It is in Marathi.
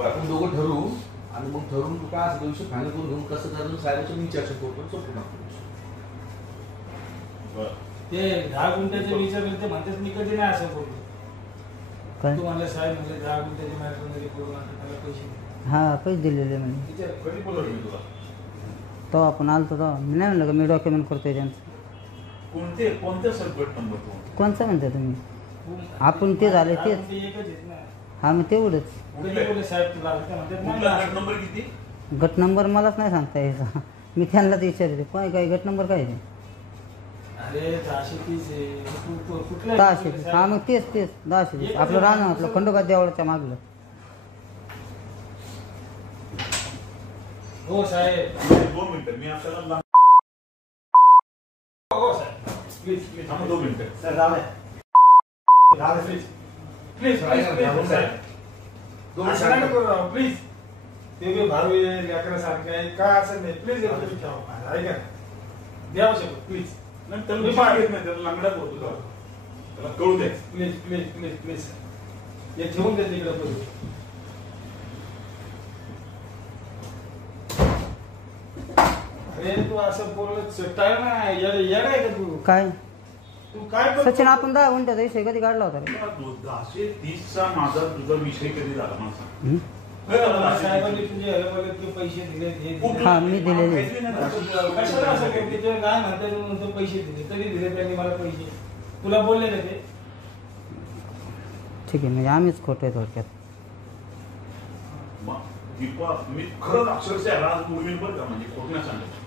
आपण दोघं ठरवू आणि मग ठरवून तू काय असं विषय फायनल करून घेऊन कसं करून साहेबांची मी चर्चा करतो संपूर्ण ते 10 गुंठ्याचे विचारले ते म्हणतात मी कधी नाही असं बोलतो काय तू म्हणलं साहेब म्हणजे 10 गुंठ्याचे मॅटर मध्ये करून त्याला पैसे हा पैसे दिलेले म्हणजे विचार कधी बोलवलं मी तुला तो आपण आलतो तो मी नाही म्हणलं का मी डॉक्युमेंट करतोय त्यांचं कोणत्या सर्कट नंबर कोणचं म्हणताय तुम्ही आपण ते झाले तेच एकच आहेत ना हा मग तेवढंच कधी बोलले साहेब तुला ते म्हणतात गट नंबर किती गट नंबर मलाच नाही सांगता यायचा मी त्यांनाच विचारते काय गट नंबर काय आहे अरे 630 आहे कुठला 1030 हा मग तेच 1030 आपलं राहणं आपलं खंडोबा देवळाच्या मागलं हो साहेब 2 मिनिटं मी आपल्याला हो साहेब प्लीज थांबा 2 मिनिटं सर राहा प्लीज साहेब 2 सेकंड करू राव प्लीज ते बी भारू लेकरासारखे आहे का असं नाही प्लीज तुम्ही ठेवा ऐका द्यावं शकतो प्लीज नाही त्याला मी पाठ येत नाही त्याला लांगडा बोलतो त्याला कळू द्या प्लीज प्लीज प्लीज प्लीज हे ठेवून दे तिकडे पुढे अरे तू असं बोलत टाळ ना येडा आहे का तू काय तू काय करतो? सचिन आपण 10 गुंठ्याचा विषय कधी काढला होता रे 1030 चा माझा तुझा विषय कधी झाला मला सांग साहेबांनी तुझे ह्याला पैसे दिले हे दिले. हा मी दिलेले कशाला असं करते ते काय म्हणतो पैसे दिले कधी दिले त्यांनी मला पैसे तुला बोलले ना ते ठीक आहे म्हणजे आम्हीच खोटं आहे थोडक्यात मी खरंच अक्षरशः राज बोलवीन बरं का म्हणजे खोट नाही सांगत